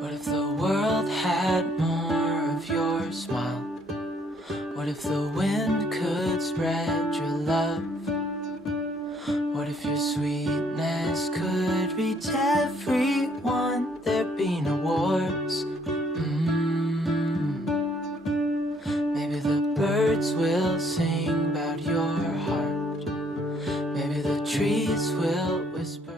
What if the world had more of your smile? What if the wind could spread your love? What if your sweetness could reach everyone? There'd be no wars. Maybe the birds will sing about your heart. Maybe the trees will whisper.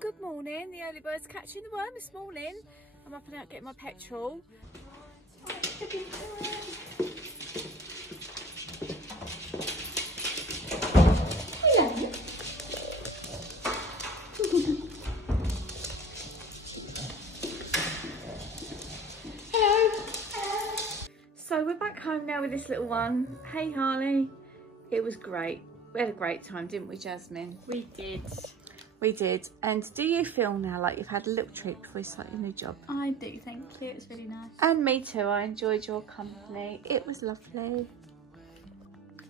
Good morning, the early bird's catching the worm this morning. I'm up and out getting my petrol. Hello. Hello. So we're back home now with this little one. Hey Harley. It was great. We had a great time, didn't we, Jasmine? We did. We did. And do you feel now like you've had a little treat before you start your new job? I do, thank you. It was really nice. And me too. I enjoyed your company. It was lovely.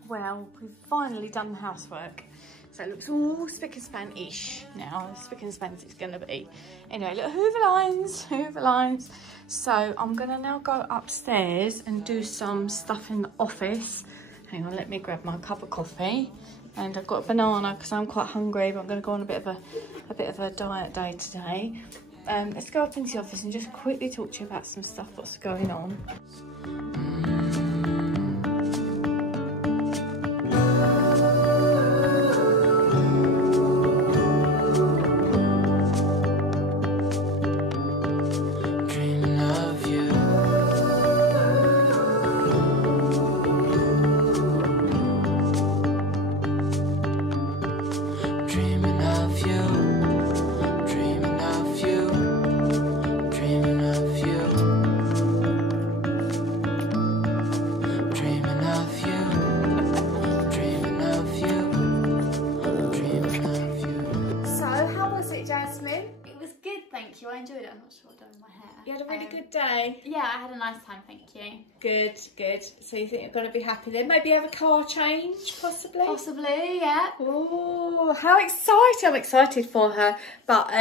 Well, we've finally done the housework. So it looks all spick and span-ish now. Spick and span it's going to be. Anyway, look, hoover lines, hoover lines. So I'm going to now go upstairs and do some stuff in the office. Hang on, let me grab my cup of coffee. And I've got a banana because I'm quite hungry, but I'm going to go on a bit of a diet day today. Let's go up into the office and just quickly talk to you about some stuff that's going on. Thank you. I enjoyed it. I'm not sure what I've done with my hair. You had a really good day? Yeah, I had a nice time, thank you. Good, good. So you think you're going to be happy then? Maybe have a car change, possibly? Possibly, yeah. Oh, how exciting. I'm excited for her. But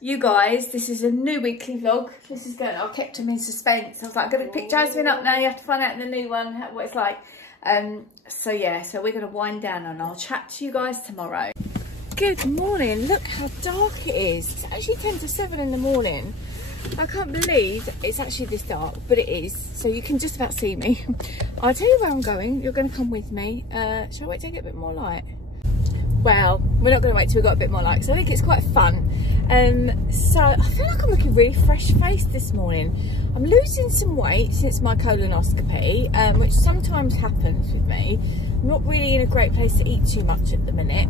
you guys, this is a new weekly vlog. This is good. I kept them in suspense. I was like, I'm going to pick Jasmine up now. You have to find out in the new one what it's like. So yeah, so we're going to wind down and I'll chat to you guys tomorrow. Good morning. Look how dark it is. It's actually 10 to 7 in the morning. I can't believe it's actually this dark, but it is. So you can just about see me. I'll tell you where I'm going. You're going to come with me. Shall I wait till I get a bit more light? Well, we're not going to wait till we've got a bit more light, so I think it's quite fun. So I feel like I'm looking really fresh-faced this morning. I'm losing some weight since my colonoscopy, which sometimes happens with me. I'm not really in a great place to eat too much at the minute.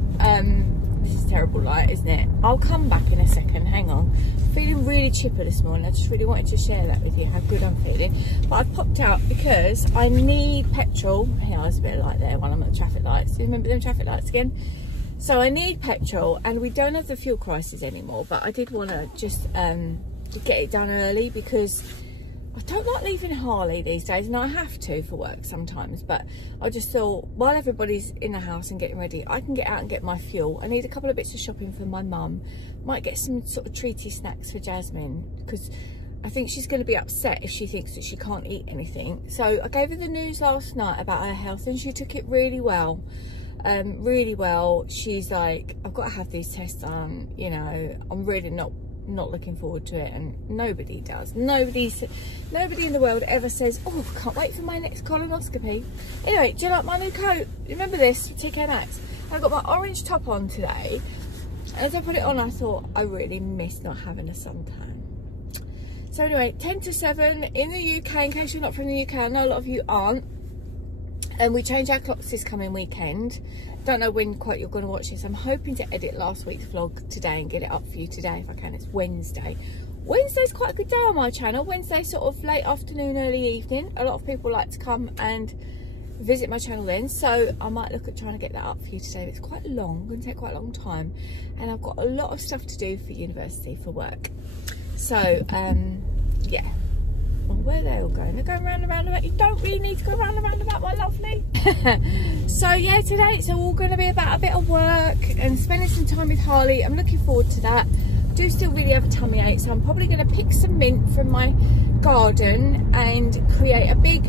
This is terrible light, isn't it? I'll come back in a second, hang on. Feeling really chipper this morning. I just really wanted to share that with you, how good I'm feeling. But I've popped out because I need petrol. Here, there's a bit of light there while I'm at the traffic lights. Do you remember them traffic lights again? So I need petrol, and we don't have the fuel crisis anymore, but I did want to just get it done early because I don't like leaving Harley these days, and I have to for work sometimes, but I just thought while everybody's in the house and getting ready, I can get out and get my fuel. I need a couple of bits of shopping for my mum. Might get some sort of treaty snacks for Jasmine because I think she's going to be upset if she thinks that she can't eat anything. So I gave her the news last night about her health and she took it really well. Really well. She's like, I've got to have these tests done, you know, I'm really not looking forward to it, and nobody does. Nobody in the world ever says, oh, I can't wait for my next colonoscopy. Anyway, do you like my new coat? Remember this from TK Maxx? I got my orange top on today, and as I put it on I thought I really missed not having a suntan. So anyway, 10 to 7 in the UK, in case you're not from the UK. I know a lot of you aren't. And we change our clocks this coming weekend. Don't know when quite you're going to watch this. I'm hoping to edit last week's vlog today and get it up for you today if I can. It's Wednesday. Wednesday's quite a good day on my channel. Wednesday sort of late afternoon, early evening. A lot of people like to come and visit my channel then, so I might look at trying to get that up for you today. It's quite long, going to take quite a long time, and I've got a lot of stuff to do for university, for work. So yeah. Well, where are they all going? They're going round and round about. You don't really need to go round and round about, my lovely. So yeah, today it's all going to be about a bit of work and spending some time with Harley. I'm looking forward to that. do still really have a tummy ache, so I'm probably going to pick some mint from my garden and create a big,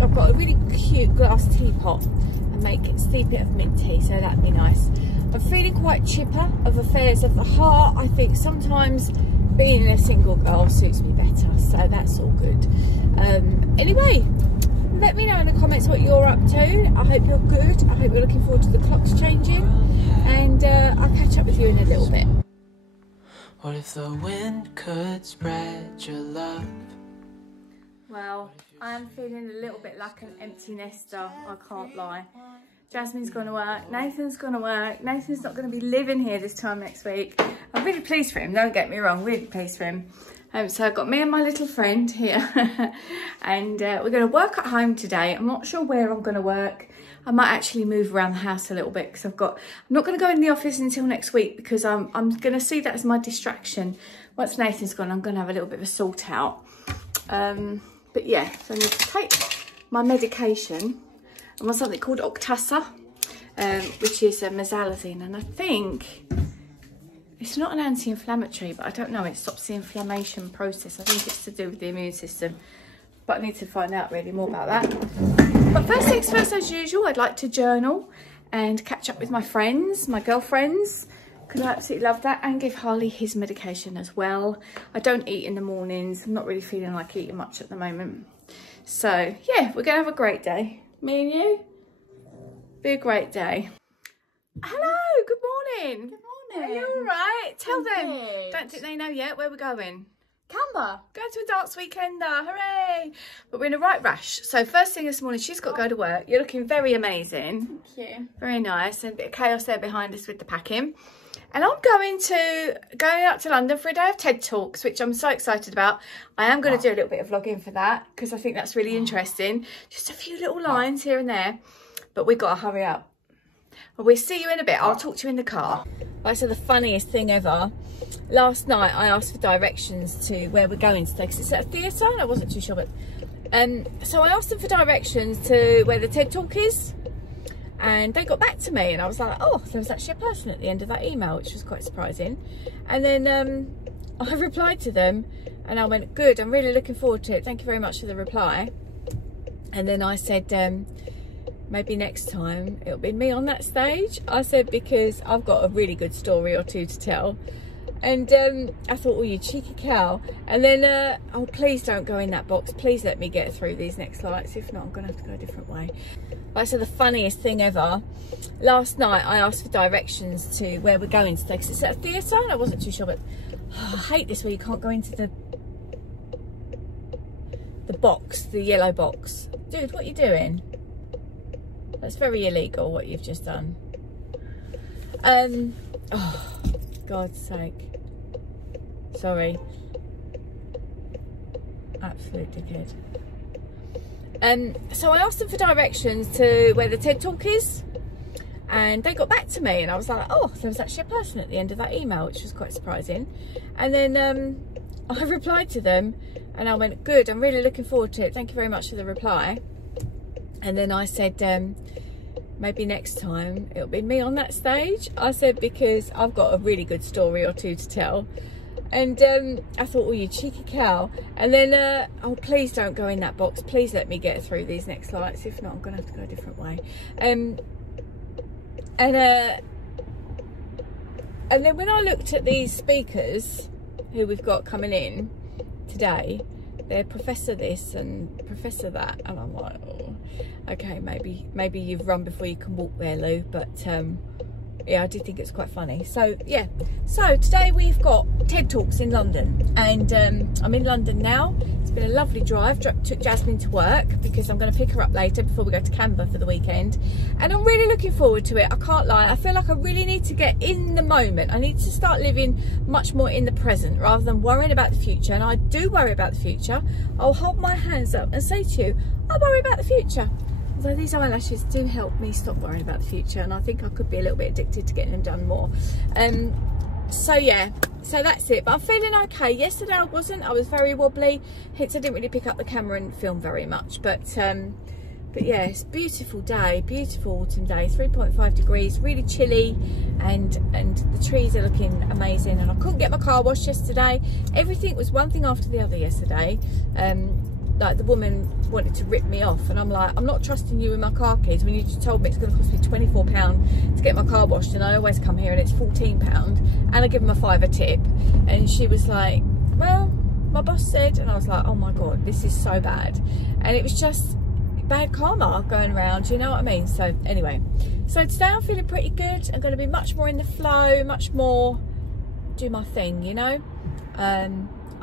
I've got a really cute glass teapot and steep it of mint tea, so that'd be nice. I'm feeling quite chipper of affairs of the heart. I think sometimes being a single girl suits me better, so that's all good. Anyway, let me know in the comments what you're up to. I hope you're good. I hope you're looking forward to the clocks changing, and I'll catch up with you in a little bit. What if the wind could spread your love? Well, I am feeling a little bit like an empty nester, I can't lie. Jasmine's gone to work, Nathan's gone to work, Nathan's not going to be living here this time next week. I'm really pleased for him, don't get me wrong, really pleased for him. So I've got me and my little friend here and we're going to work at home today. I'm not sure where I'm going to work. I might actually move around the house a little bit because I'm not going to go in the office until next week because I'm going to see that as my distraction. Once Nathan's gone, I'm going to have a little bit of a sort out. But yeah, so I need to take my medication. I'm on something called Octasa, which is a mesalazine, and I think it's not an anti-inflammatory, but I don't know, it stops the inflammation process. I think it's to do with the immune system, but I need to find out really more about that. But first things first, as usual, I'd like to journal and catch up with my friends, my girlfriends, because I absolutely love that, and give Harley his medication as well. I don't eat in the mornings. I'm not really feeling like eating much at the moment. So yeah, we're gonna have a great day. Me and you, be a great day. Hello, good morning. Good morning. Are you all right? Tell them. Good. Don't think they know yet where we're going. Canberra. Going to a dance weekender, hooray! But we're in a right rush. So first thing this morning, she's got to go to work. You're looking very amazing. Thank you. Very nice, and a bit of chaos there behind us with the packing. And I'm going up to London for a day of TED Talks, which I'm so excited about. I am going to do a little bit of vlogging for that because I think that's really interesting. Just a few little lines here and there, but we've got to hurry up. Well, we'll see you in a bit. I'll talk to you in the car. Right, so the funniest thing ever. Last night I asked for directions to where we're going today because it's at a theatre and I wasn't too sure, but so I asked them for directions to where the TED Talk is. And they got back to me and I was like, oh, there was actually a person at the end of that email, which was quite surprising. And then I replied to them and I went, good, I'm really looking forward to it. Thank you very much for the reply. And then I said, maybe next time it'll be me on that stage. I said, because I've got a really good story or two to tell. And I thought, oh, you cheeky cow. And then, oh, please don't go in that box. Please let me get through these next lights. If not, I'm going to have to go a different way. Right, so the funniest thing ever. Last night, I asked for directions to where we're going today because it's at a theatre and I wasn't too sure, but oh, I hate this where you can't go into the box, the yellow box. Dude, what are you doing? That's very illegal, what you've just done. Oh, God's sake. Sorry. Absolute dickhead. So I asked them for directions to where the TED Talk is. And they got back to me and I was like, oh, there was actually a person at the end of that email, which was quite surprising. And then I replied to them and I went, good, I'm really looking forward to it. Thank you very much for the reply. And then I said, maybe next time it'll be me on that stage. I said, because I've got a really good story or two to tell. And I thought, oh, you cheeky cow. And then, oh, please don't go in that box. Please let me get through these next lights. If not, I'm going to have to go a different way. And then when I looked at these speakers who we've got coming in today, they're Professor this and Professor that, and I'm like, oh, okay, maybe you've run before you can walk there, Lou, but yeah, I did think it's quite funny. So yeah, so today we've got TED Talks in London, and I'm in London now. It's been a lovely drive. Took Jasmine to work because I'm going to pick her up later before we go to Canberra for the weekend, and I'm really looking forward to it. I can't lie, I feel like I really need to get in the moment. I need to start living much more in the present rather than worrying about the future. And I do worry about the future. I'll hold my hands up and say to you, I worry about the future. Although these eyelashes do help me stop worrying about the future, and I think I could be a little bit addicted to getting them done more. So yeah, so that's it. But I'm feeling okay. Yesterday I wasn't. I was very wobbly, hence I didn't really pick up the camera and film very much. But But yeah, it's a beautiful day, beautiful autumn day. 3.5 degrees, really chilly, and the trees are looking amazing. And I couldn't get my car washed yesterday. Everything was one thing after the other yesterday. Like the woman wanted to rip me off, and I'm like, I'm not trusting you with my car keys when you just told me it's going to cost me £24 to get my car washed, and I always come here and it's £14, and I give them a £5 tip. And she was like, well, my boss said, and I was like, oh my god, this is so bad. And it was just bad karma going around, you know what I mean? So anyway, so today I'm feeling pretty good. I'm going to be much more in the flow, much more do my thing, you know.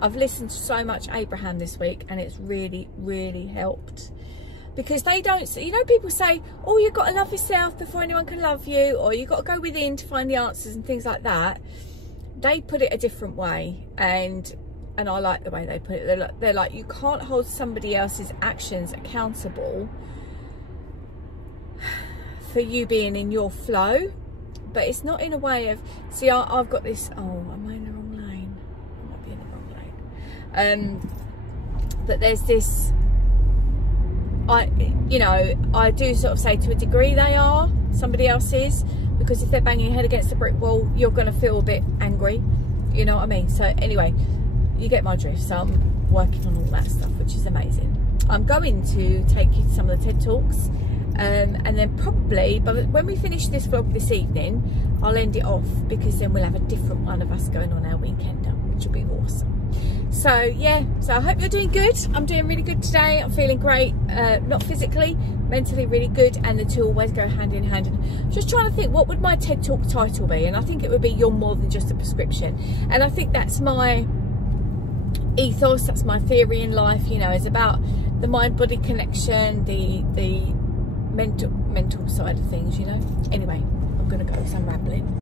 I've listened to so much Abraham this week, and it's really, really helped. Because they don't, you know, people say, oh, you've got to love yourself before anyone can love you, or you've got to go within to find the answers and things like that. They put it a different way, and I like the way they put it. They're like, you can't hold somebody else's actions accountable for you being in your flow. But it's not in a way of, see, I've got this, oh, am I in the wrong lane? I might be in the wrong lane. But there's this, you know, I do sort of say to a degree they are, somebody else is, because if they're banging your head against a brick wall, you're going to feel a bit angry, you know what I mean? So anyway, you get my drift. So I'm working on all that stuff, which is amazing. I'm going to take you to some of the TED Talks, and then probably, but when we finish this vlog this evening, I'll end it off, because then we'll have a different one of us going on our weekend, which will be awesome. So yeah, so I hope you're doing good. I'm doing really good today. I'm feeling great, not physically, mentally really good, and the two always go hand in hand. And just trying to think, what would my TED Talk title be? And I think it would be You're More Than Just a Prescription. And I think that's my ethos, that's my theory in life, you know. It's about the mind-body connection, the mental side of things, you know. Anyway, I'm gonna go because I'm rambling.